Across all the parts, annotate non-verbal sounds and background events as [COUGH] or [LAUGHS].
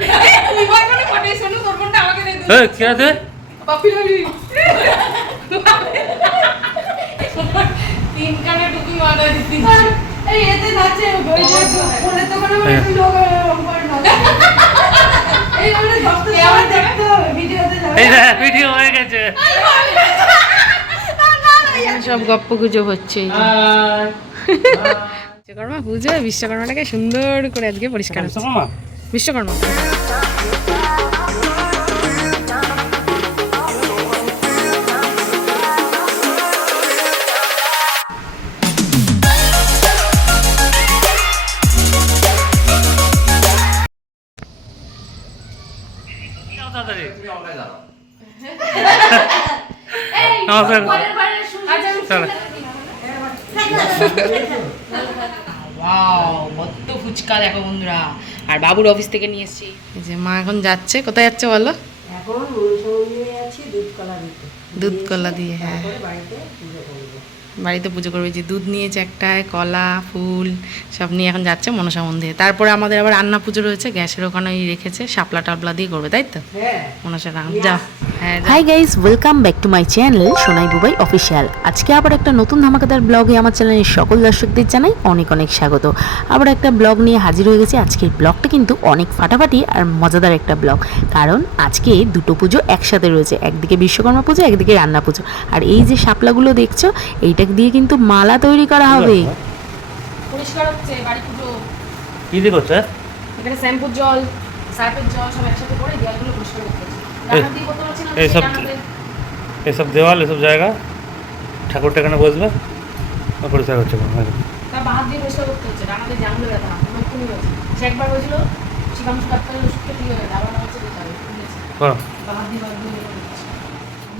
বিবাহ করে পাঠিয়ে শোনো তোর ফোনটা আমাকে দে এ কি আছে পাপি লাগি তিন কানে টুকি মারা দিচ্ছি এই এতে নাচে ওই যে ফোনের দোকানে মানে হ্যাঁ। লোক করে নাচে। এই মানে দশটা কে দেখতে হবে ভিডিওতে এই ভিডিও হয়ে গেছে সব গপ্প গুজব হচ্ছে বিশ্বকর্মা পুজো বিশ্বকর্মাটাকে সুন্দর করে আজকে পরিষ্কার হচ্ছে বিশ্বকর্মা ফুচকা দেখো বন্ধুরা আর বাবুর অফিস থেকে নিয়ে এসেছি। যে মা এখন যাচ্ছে। কোথায় যাচ্ছে বলো? এখন মনসা মন্দিরে দুধ কলা দিতে। দুধ কলা দিয়ে হ্যাঁ তারপরে বাড়িতে বাড়িতে পুজো করবে যে দুধ নিয়েছে একটায় কলা ফুল সব নিয়ে এখন যাচ্ছে মনসা মন্দিরে। তারপরে আমাদের আবার রান্না পুজো রয়েছে গ্যাসের ওখানে রেখেছে শাপলা টাপলা দিয়ে করবে তাই তো? হ্যাঁ। মনসা রাম যা। হ্যাঁ যা। Hi guys welcome back to my channel Sonai Bubai official আজকে আবার একটা নতুন ধামাকাদার ব্লগে আমার চ্যানেলের সকল দর্শকদের জানাই অনেক অনেক স্বাগত। আবার একটা ব্লগ নিয়ে হাজির হয়ে গেছি। আজকের ব্লগটা কিন্তু অনেক ফাটাফাটি আর মজাদার একটা ব্লগ কারণ আজকে দুটো পুজো একসাথে রয়েছে একদিকে বিশ্বকর্মা পুজো একদিকে রান্না পুজো। আর এই যে শাপলাগুলো দেখছ এইটা দিয়ে কিন্তু মালা তৈরি করা হবে। পরিষ্কার হচ্ছে বাড়ি পুজো। কি দিয়ে করছে এখানে শ্যাম্পুর জল সার্ফের জল সব একসাথে করে দেওয়ালগুলো পরিষ্কার করতে হচ্ছে। এই- রান্না দিয়ে করতে পারছি না এই সব- এসব দেওয়াল এসব জায়গা ঠাকুরটা এখানে বসবে পরিষ্কার করছে তার বাহাত দিয়ে পরিষ্কার করতে হচ্ছে রান্নাতে জানগুলো ব্যথা নতুনই হয়েছে সে একবার হয়েছিল শিকাংশ ডাক্তারের ওষুধটা ঠিক হয়ে গেছে আবার হচ্ছে হবে করো বাহাত দিয়ে বাহাত দিয়ে করতে হচ্ছে।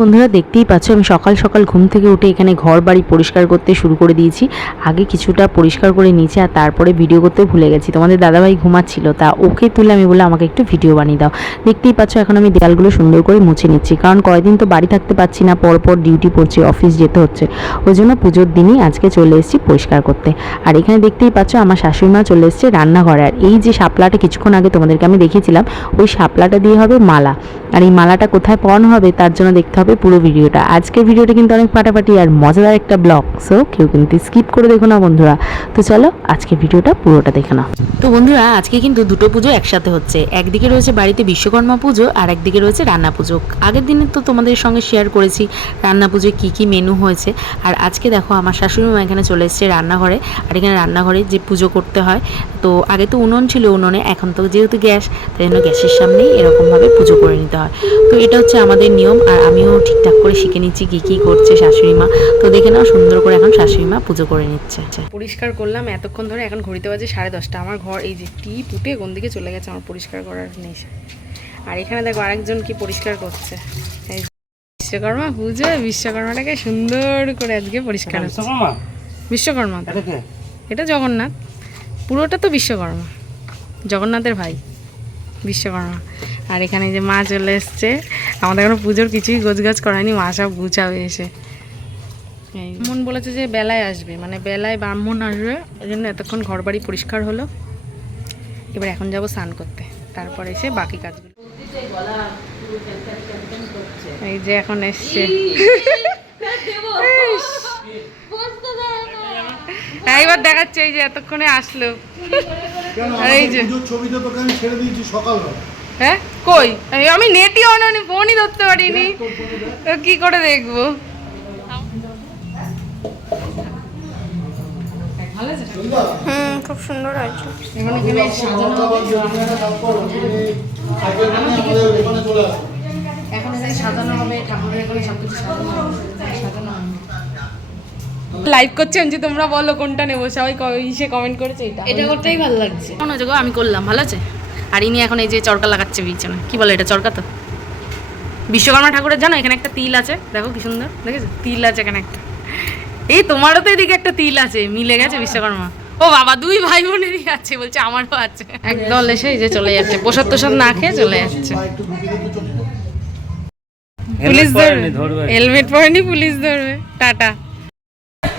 বন্ধুরা দেখতেই পাচ্ছ, আমি সকাল সকাল ঘুম থেকে উঠে এখানে ঘর বাড়ি পরিষ্কার করতে শুরু করে দিয়েছি। আগে কিছুটা পরিষ্কার করে নিয়েছি আর তারপরে ভিডিও করতে ভুলে গেছি। তোমাদের দাদাভাই ঘুমাচ্ছিল, তা ওকে তুলে আমি বলে আমাকে একটু ভিডিও বানিয়ে দাও। দেখতেই পাচ্ছ, এখন আমি দেয়ালগুলো সুন্দর করে মুছে নিচ্ছি। কারণ কয়দিন তো বাড়ি থাকতে পারছি না, পরপর ডিউটি পড়ছে অফিস যেতে হচ্ছে। ওই জন্য পুজোর দিনই আজকে চলে এসেছি পরিষ্কার করতে। আর এখানে দেখতেই পাচ্ছ, আমার শাশুড়ি মা চলে এসেছে রান্নাঘরে। আর এই যে শাপলাটা কিছুক্ষণ আগে তোমাদেরকে আমি দেখিয়েছিলাম, ওই শাপলাটা দিয়ে হবে মালা। আর এই মালাটা কোথায় পরানো হবে, তার জন্য দেখতে হবে পুরো ভিডিওটা। আজকের ভিডিওটা কিন্তু অনেক ফাটাফাটি আর মজাদার একটা ব্লগ সো কেউ কিন্তু স্কিপ করে দেখো না বন্ধুরা। তো চলো আজকে ভিডিওটা পুরোটা দেখে নাও। তো বন্ধুরা, আজকে কিন্তু দুটো পুজো একসাথে হচ্ছে। একদিকে রয়েছে বাড়িতে বিশ্বকর্মা পুজো, আর একদিকে রয়েছে রান্না পুজো। আগের দিনে তো তোমাদের সঙ্গে শেয়ার করেছি রান্না পুজোয় কী কী মেনু হয়েছে। আর আজকে দেখো, আমার শাশুড়ি মা এখানে চলে এসেছে রান্নাঘরে। আর এখানে রান্নাঘরে যে পুজো করতে হয়, তো আগে তো উনুন ছিল উনুনে, এখন তো যেহেতু গ্যাস, তাই জন্য গ্যাসের সামনেই এরকমভাবে পুজো করে নিতে হয়। তো এটা হচ্ছে আমাদের নিয়ম, আর আমিও ঠিকঠাক করে শিখে নিচ্ছি কী কী করছে শাশুড়ি মা। তো দেখে নাও সুন্দর করে এখন শাশুড়ি মা পুজো করে নিচ্ছে। পরিষ্কার করলাম এতক্ষণ ধরে এখন ঘড়িতে বাজে সাড়ে দশটা। আমার ঘর এই যে টি পুটে কোন দিকে চলে গেছে আমার পরিষ্কার করার নেই। আর এখানে দেখো আরেকজন কি পরিষ্কার করছে। বিশ্বকর্মা পুজো বিশ্বকর্মাটাকে সুন্দর করে আজকে পরিষ্কার হচ্ছে। বিশ্বকর্মা? তো। এটা কে? এটা জগন্নাথ। পুরোটা তো বিশ্বকর্মা। জগন্নাথের ভাই। বিশ্বকর্মা। আর এখানে যে মা চলে এসছে আমাদের এখনও পুজোর কিছুই গোছগাছ করা হয়নি মা সব গুছাবে এসে। এই মন বলেছে যে বেলায় আসবে মানে বেলায় ব্রাহ্মণ আসবে ওই জন্য এতক্ষণ ঘর বাড়ি পরিষ্কার হলো। এবার এখন যাব স্নান করতে তারপর এসে বাকি কাজগুলো। এই যে এখন এসছে। হ্যাঁ, এবার দেখাচ্ছে এই যে এতক্ষণে আসলো। আর এই যে। পুজোর ছবিটা তোকে আমি ছেড়ে দিয়েছি সকালবেলা। হ্যাঁ? কই? আমি নেটই অন হয়নি ফোনই ধরতে পারিনি। তো কি করে দেখব? হুম খুব সুন্দর হয়েছে। এখন সাজানো হবে। ঠাকুরের এখানে সব কিছু সাজানো হবে সাজানো হবে। লাইভ করছেন যে তোমরা বলো কোনটা নেব? সবাই ক- ইসে কমেন্ট করেছে এটা। এটা করতেই ভালো লাগছে। কেমন হয়েছে গো? আমি করলাম ভালো আছে? আর ইনি এখন এই যে চরকা লাগাচ্ছে বিছানা কি বলে এটা চরকা তো? বিশ্বকর্মা ঠাকুরের জানো এখানে একটা তিল আছে। দেখো কি সুন্দর দেখেছ? তিল আছে এখানে একটা। এই তোমারও তো এদিকে একটা তিল আছে মিলে গেছে বিশ্বকর্মা। ও বাবা দুই ভাই বোনেরই আছে বলছে আমারও আছে। একদল এসে এই যে চলে যাচ্ছে প্রসাদ তোসাদ না খেয়ে চলে যাচ্ছে। পুলিশ ধরবে। হেলমেট পরেনি পুলিশ ধরবে। টাটা।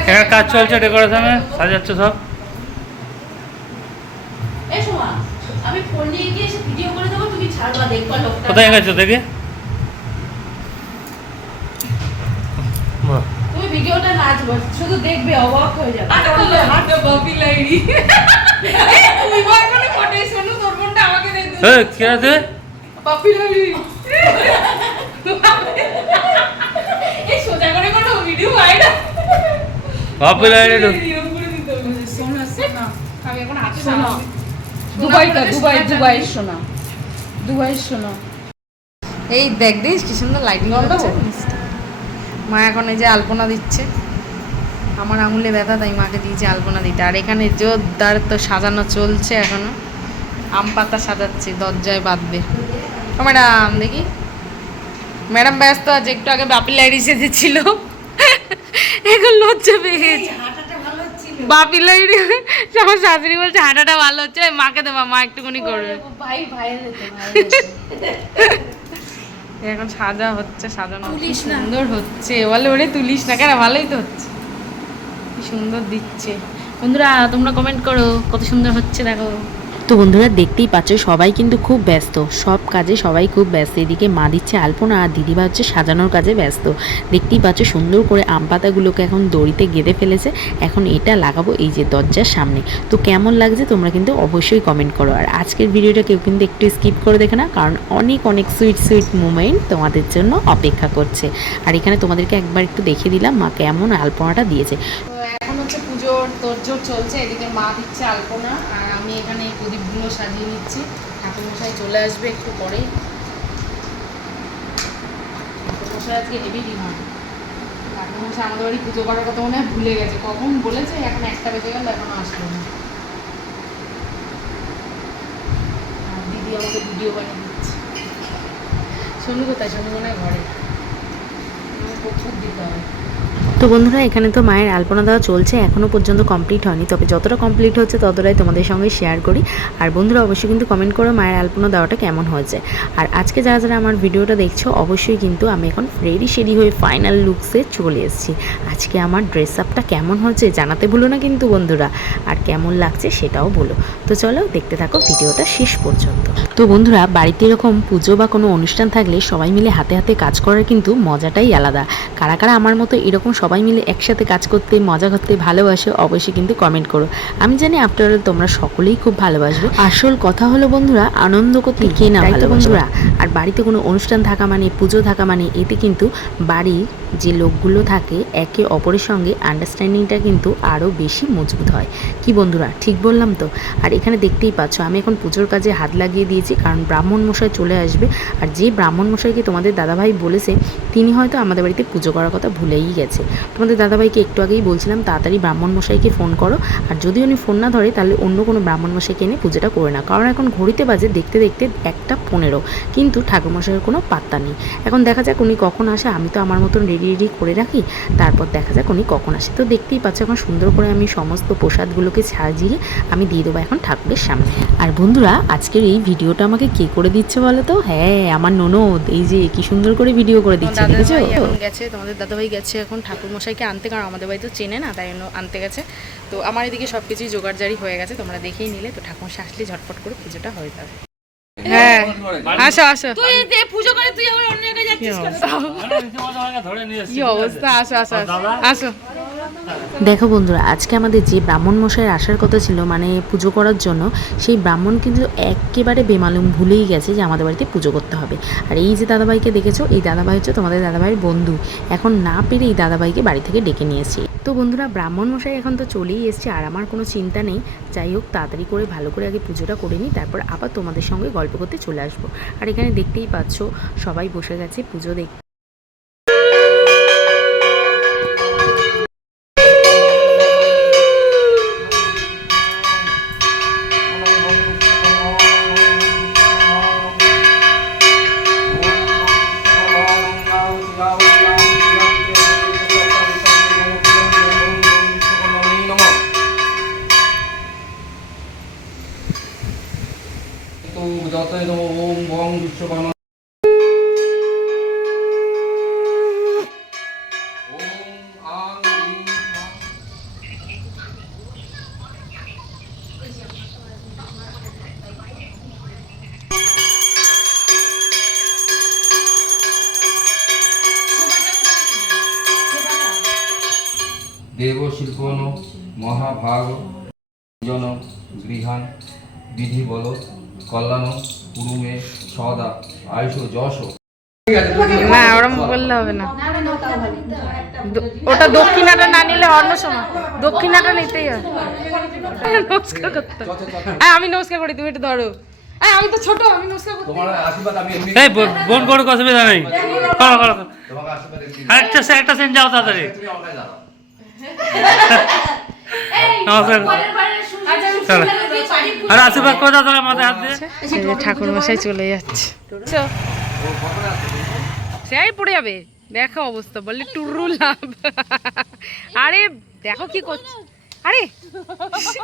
এখানে কাজ চলছে ডেকোরেশনে সাজাচ্ছে সব। কোথায় গেছো দেখি। তুমি ভিডিওটা শুধু দেখবে অবাক হয়ে যাবে হাতে বাপি লাইরি তুই বল বলে ফটো শুনু তোর বোনটা আমাকে দে এই, কি আছে? বাপি লাইরি [LAUGHS] এই সোজা করে কোনো ভিডিও আই না দুবাইটা দুবাই দুবাই দুবাই শোনা। এই দেখ দিস কি সুন্দর লাইটিং? হচ্ছে মা এখন এই যে আলপনা দিচ্ছে। আমার আঙুলে ব্যথা তাই মাকে দিয়েছে আলপনা দিতে। আর এখানে জোরদার তো সাজানো চলছে এখনও। আম পাতা সাজাচ্ছে দরজায় বাঁধবে। ম্যাডাম দেখি। ম্যাডাম ব্যস্ত আছে একটু আগে বাপি লাইট সেজেছিল এখন লজ্জা পেয়ে গেছে। বাপি লাইট আমার শাশুড়ি বলছে হাঁটাটা ভালো হচ্ছে মাকে দেবা মা একটুখানি করবে। ভাই ভাই [LAUGHS] এখন সাজা হচ্ছে সাজানো সুন্দর হচ্ছে। বলে ওরে তুলিস না কেন? ভালোই তো হচ্ছে। কি সুন্দর দিচ্ছে। বন্ধুরা তোমরা কমেন্ট করো কত সুন্দর হচ্ছে দেখো। তো বন্ধুরা দেখতেই পাচ্ছ, সবাই কিন্তু খুব ব্যস্ত। সব কাজে সবাই খুব ব্যস্ত। এদিকে মা দিচ্ছে আলপনা আর দিদিবা হচ্ছে সাজানোর কাজে ব্যস্ত। দেখতেই পাচ্ছ, সুন্দর করে আম পাতাগুলোকে এখন দড়িতে গেঁথে ফেলেছে। এখন এটা লাগাবো এই যে দরজার সামনে। তো কেমন লাগছে তোমরা কিন্তু অবশ্যই কমেন্ট করো। আর আজকের ভিডিওটা কেউ কিন্তু একটু স্কিপ করে দেখে না, কারণ অনেক অনেক সুইট সুইট মুমেন্ট তোমাদের জন্য অপেক্ষা করছে। আর এখানে তোমাদেরকে একবার একটু দেখিয়ে দিলাম মা কেমন আলপনাটা দিয়েছে তো এখন হচ্ছে পুজোর তোরজোর চলছে, এদিকে মা দিচ্ছে আলপনা, আর আমি এখানে এই প্রদীপগুলো সাজিয়ে নিচ্ছি। ঠাকুরমশাই চলে আসবে একটু পরেই। ঠাকুরমশাই আজকে হেভি ডিমান্ড ঠাকুরমশাই আমাদের বাড়ি পুজো করার কথা মনে হয় ভুলে গেছে। কখন বলেছে? এখন একটা বেজে গেল, এখনও আসলো না। দিদি আমাকে ভিডিও বানিয়ে দিচ্ছে। শোনু কোথায়? শোনু মনে হয় ঘরে। প্রচুর দিতে হবে। তো বন্ধুরা, এখানে তো মায়ের আলপনা দেওয়া চলছে এখনও পর্যন্ত কমপ্লিট হয়নি। তবে যতটা কমপ্লিট হচ্ছে, ততটাই তোমাদের সঙ্গে শেয়ার করি। আর বন্ধুরা, অবশ্যই কিন্তু কমেন্ট করো মায়ের আলপনা দেওয়াটা কেমন হয়েছে। আর আজকে যারা যারা আমার ভিডিওটা দেখছ, অবশ্যই কিন্তু আমি এখন রেডি শেডি হয়ে ফাইনাল লুকসে চলে এসেছি। আজকে আমার ড্রেস আপটা কেমন হয়েছে, জানাতে ভুলো না কিন্তু বন্ধুরা। আর কেমন লাগছে সেটাও বলো। তো চলো, দেখতে থাকো ভিডিওটা শেষ পর্যন্ত। তো বন্ধুরা, বাড়িতে এরকম পুজো বা কোনো অনুষ্ঠান থাকলে সবাই মিলে হাতে হাতে কাজ করার কিন্তু মজাটাই আলাদা। কারা কারা আমার মতো এরকম সবাই মিলে একসাথে কাজ করতে মজা করতে ভালোবাসো অবশ্যই কিন্তু কমেন্ট করো। আমি জানি আফটার অল তোমরা সকলেই খুব ভালোবাসবে। আসল কথা হলো বন্ধুরা আনন্দ করতে কে না ভালো বন্ধুরা। আর বাড়িতে কোনো অনুষ্ঠান থাকা মানে পুজো থাকা মানে এতে কিন্তু বাড়ির যে লোকগুলো থাকে একে অপরের সঙ্গে আন্ডারস্ট্যান্ডিংটা কিন্তু আরও বেশি মজবুত হয়। কি বন্ধুরা ঠিক বললাম তো? আর এখানে দেখতেই পাচ্ছ আমি এখন পুজোর কাজে হাত লাগিয়ে দিয়েছি কারণ ব্রাহ্মণ মশাই চলে আসবে। আর যে ব্রাহ্মণ মশাইকে তোমাদের দাদাভাই বলেছে তিনি হয়তো আমাদের বাড়িতে পুজো করার কথা ভুলেই গেছে। তোমাদের দাদাভাইকে একটু আগেই বলছিলাম তাড়াতাড়ি ব্রাহ্মণ মশাইকে ফোন করো। আর যদি উনি ফোন না ধরে তাহলে অন্য কোনো ব্রাহ্মণ মশাইকে এনে পুজোটা করে না কারণ এখন ঘড়িতে বাজে দেখতে দেখতে একটা পনেরো। কিন্তু ঠাকুরমশাইয়ের কোনো পাত্তা নেই। এখন দেখা যাক উনি কখন আসে। আমি তো আমার মতন রেডি রেডি করে রাখি। তারপর দেখা যাক উনি কখন আসে। তো দেখতেই পাচ্ছ এখন সুন্দর করে আমি সমস্ত প্রসাদগুলোকে সাজিয়ে আমি দিয়ে দেবো এখন ঠাকুরের সামনে। আর বন্ধুরা আজকের এই ভিডিওটা আমাকে কে করে দিচ্ছে বলো তো? হ্যাঁ আমার ননদ। এই যে কি সুন্দর করে ভিডিও করে দিচ্ছে দেখেছ? গেছে তোমাদের দাদা ভাই গেছে এখন। ঠাকুর মশাইকে আনতে কারণ আমাদের বাড়ি তো চেনে না তাই জন্য আনতে গেছে। তো আমার এদিকে সব কিছুই জোগাড়জারি হয়ে গেছে তোমরা দেখেই নিলে তো ঠাকুর মশাই আসলে ঝটপট করে পুজোটা হয়ে যাবে। হ্যাঁ। আসো আসো। তুই পুজো করে তুই আবার দেখো বন্ধুরা, আজকে আমাদের যে ব্রাহ্মণ মশাইয়ের আসার কথা ছিল মানে পুজো করার জন্য, সেই ব্রাহ্মণ কিন্তু একেবারে বেমালুম ভুলেই গেছে যে আমাদের বাড়িতে পুজো করতে হবে। আর এই যে দাদাভাইকে দেখেছ, এই দাদাভাই হচ্ছে তোমাদের দাদাভাইয়ের বন্ধু। এখন না পেরে এই দাদাভাইকে বাড়ি থেকে ডেকে নিয়েছি তো বন্ধুরা, ব্রাহ্মণ মশাই এখন তো চলেই এসছে, আর আমার কোনো চিন্তা নেই। যাই হোক, তাড়াতাড়ি করে ভালো করে আগে পুজোটা করে নিই, তারপর আবার তোমাদের সঙ্গে গল্প করতে চলে আসব। আর এখানে দেখতেই পাচ্ছ, সবাই বসে গেছে পুজো দেখতে। তু যত ওম বং বিশ্বকর্মা ওম আং রিং আং। দেব শিল্পন মহাভাগ জন গৃহান বিধি বল কল্যাণ কুরুমে সদা আয়ুষ যশ না ওরম বললে হবে না। ওটা দক্ষিণাটা না নিলে অন্য সময় দক্ষিণাটা নিতেই হয় নমস্কার করতে হবে। হ্যাঁ আমি নমস্কার করি তুমি একটু ধরো। হ্যাঁ আমি তো ছোট আমি নমস্কার করতে তোমার আশীর্বাদ আমি এমনি এই বোন করুক অসুবিধা নেই। আশীর্বাদ এমনি আরেকটা একটা সেন যাও তাড়াতাড়ি। তুমি আমাকে দাও [LAUGHS] আচ্ছা, ঠাকুর মশাই চলে যাচ্ছে। সেই পড়ে যাবে। দেখো অবস্থা বললে টুরু লাভ। আরে দেখো কি করছে আরে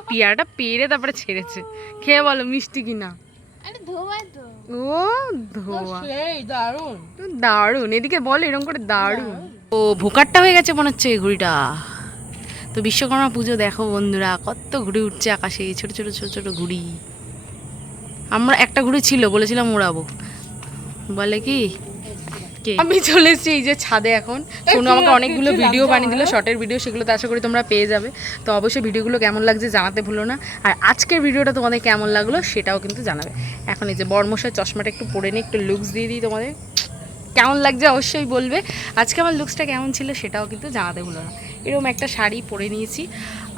পিয়াটা পেরে তারপরে ছেড়েছে। খেয়ে বলো মিষ্টি কিনা? ও ধোয়া। দারুণ দারুণ এদিকে বল এরকম করে দারুণ। ও ভোকারটা হয়ে গেছে মনে হচ্ছে এই ঘুড়িটা। তো বিশ্বকর্মা পুজো দেখো বন্ধুরা কত ঘুড়ি উঠছে আকাশে ছোট ছোট ছোট ছোট ঘুড়ি। আমরা একটা ঘুড়ি ছিল বলেছিলাম উড়াবো। বলে কি? আমি চলে এসেছি এই যে ছাদে এখন। সোনু আমাকে অনেকগুলো ভিডিও বানিয়ে দিল শর্টের ভিডিও সেগুলো তো আশা করি তোমরা পেয়ে যাবে। তো অবশ্যই ভিডিওগুলো কেমন লাগছে জানাতে ভুলো না। আর আজকের ভিডিওটা তোমাদের কেমন লাগল সেটাও কিন্তু জানাবে। এখন এই যে বর্মশার চশমাটা একটু পরে নিয়ে একটু লুকস দিয়ে দিই তোমাদের। কেমন লাগছে অবশ্যই বলবে। আজকে আমার লুকসটা কেমন ছিল সেটাও কিন্তু জানাতে ভুলো না। এরকম একটা শাড়ি পরে নিয়েছি।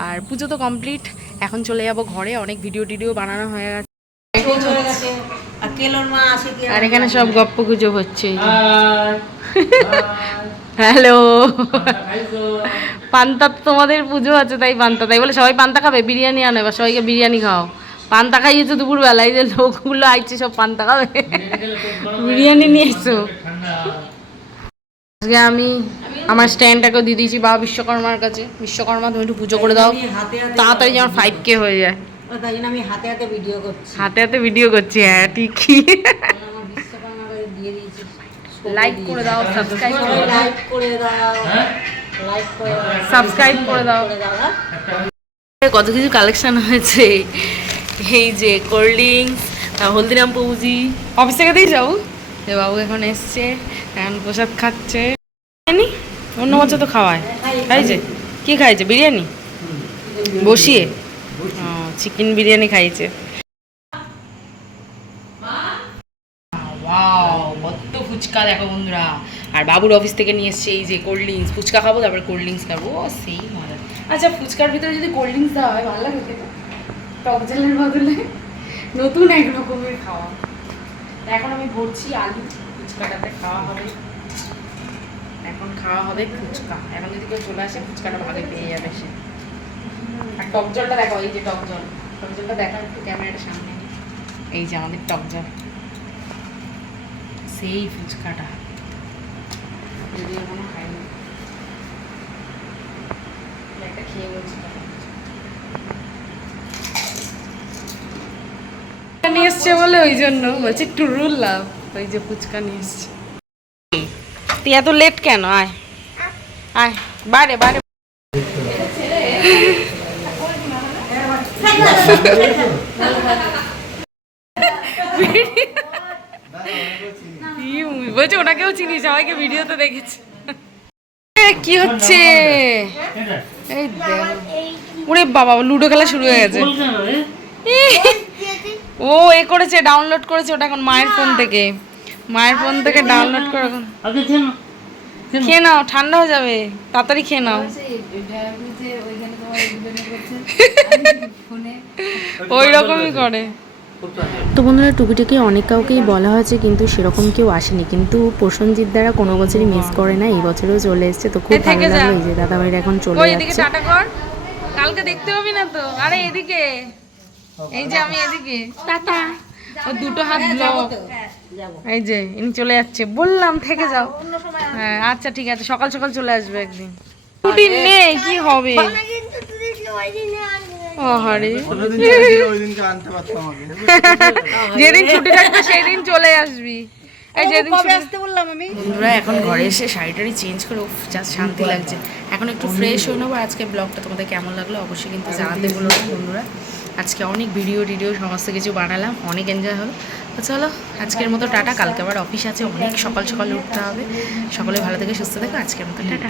আর পুজো তো কমপ্লিট এখন চলে যাব ঘরে। অনেক ভিডিও টিডিও বানানো হয়ে গেছে। আর এখানে সব গপ্প গুজব হচ্ছে। হ্যালো। পান্তা তোমাদের পুজো আছে তাই পান্তা। তাই বলে সবাই পান্তা খাবে? বিরিয়ানি আনো এবার সবাইকে বিরিয়ানি খাও। পান্তা খাইয়েছো দুপুরবেলা এই যে লোকগুলো আইছে সব পান্তা খাবে। বিরিয়ানি নিয়ে এসো আজকে আমি আমার স্ট্যান্ডটাকেও দিয়ে দিয়েছি বাবা বিশ্বকর্মার কাছে। বিশ্বকর্মা তুমি একটু পুজো করে দাও। তাড়াতাড়ি যেমন ফাইভ কে হয়ে যায়। তাই জন্য আমি হাতে হাতে ভিডিও করছি। হাতে হাতে ভিডিও করছি হ্যাঁ ঠিকই। আমার লাইক করে দাও সাবস্ক্রাইব করে দাও। লাইক করে দাও। লাইক করে সাবস্ক্রাইব করে দাও? কত কিছু কালেকশন হয়েছে। এই যে কোল্ড ড্রিঙ্কস হলদিরাম পৌজি। অফিস থেকে দিয়ে যাও এ বাবু এখন এসছে, এখন প্রসাদ খাচ্ছে। বিরিয়ানি অন্য বছর তো খাওয়ায়। খাইছে? কি খাইছে? বিরিয়ানি? বসিয়ে। চিকেন বিরিয়ানি খাইছে। কত ফুচকা দেখো বন্ধুরা। আর বাবুর অফিস থেকে নিয়ে এসছে এই যে কোল্ড ড্রিঙ্কস ফুচকা খাব, তারপরে কোল্ড ড্রিঙ্কস খাব। ও, সেই মজা। আচ্ছা ফুচকার ভিতরে যদি কোল্ড ড্রিঙ্কস দেওয়া হয়, ভালো লাগে টক জলের বদলে নতুন এক রকমের খাওয়া। এখন আমি ভরছি আলু, ফুচকাটাতে খাওয়া হবে। এখন খাওয়া হবে ফুচকা। এখন যদি কেউ চলে আসে, ফুচকাটা ভাগে পেয়ে যাবে সে। আর টক জলটা দেখো, এই যে টক জল। টক জলটা দেখা একটু ক্যামেরাটা সামনে। এই যে আমাদের টক জল। সেই ফুচকাটা। যদি এখনও খাইনি। একটা খেয়ে বলছি নিয়ে এসছে বলে ওই জন্য বলছি টুরুল লাভ ওই যে ফুচকা নিয়ে এসছে। তুই এত লেট কেন? আয়। আয়। বারে ইউ, বলছে ওনাকেও চিনি সবাইকে ভিডিওতে দেখেছি। কি হচ্ছে? এই। ওরে বাবা লুডো খেলা শুরু হয়ে গেছে। ও এ করেছে ডাউনলোড করেছে ওটা এখন মায়ের ফোন থেকে। মায়ের ফোন থেকে ডাউনলোড করে এখন। খেয়ে নাও ঠান্ডা হয়ে যাবে তাড়াতাড়ি খেয়ে নাও। ওই [LAUGHS] রকমই করে। তো বন্ধুরা টুকিটুকি অনেক কাউকেই বলা হয়েছে কিন্তু সেরকম কেউ আসেনি। কিন্তু প্রসঞ্জিৎ দ্বারা কোনো বছরই মিস করে না এই বছরেও চলে এসেছে তো খুব থেকে ভালো যা। লাগল এই যে দাদাভাইরা এখন চলে যাচ্ছে। টাটা কর। কালকে দেখতে হবে না তো। আরে এদিকে। এই যে আমি এদিকে। টাটা। ও দুটো হাত ব্লক এই যে ইনি চলে যাচ্ছে। বললাম থেকে যাও। হ্যাঁ আচ্ছা ঠিক আছে। সকাল সকাল চলে আসবে একদিন। নেই কি হবে? [LAUGHS] যেদিন ছুটি থাকবে সেদিন চলে আসবি। বন্ধুরা এখন ঘরে এসে শাড়িটারি চেঞ্জ করে। উফ জাস্ট শান্তি লাগছে। এখন একটু ফ্রেশ হয়ে নেব। আজকে ব্লগটা তোমাদের কেমন লাগল অবশ্যই কিন্তু জানাতে বলো বন্ধুরা। আজকে অনেক ভিডিও টিডিও সমস্ত কিছু বানালাম অনেক এনজয় হলো। তো চলো আজকের মতো টাটা। কালকে আবার অফিস আছে অনেক সকাল সকাল উঠতে হবে। সকলে ভালো থেকে সুস্থ থেকো আজকের মতো টাটা।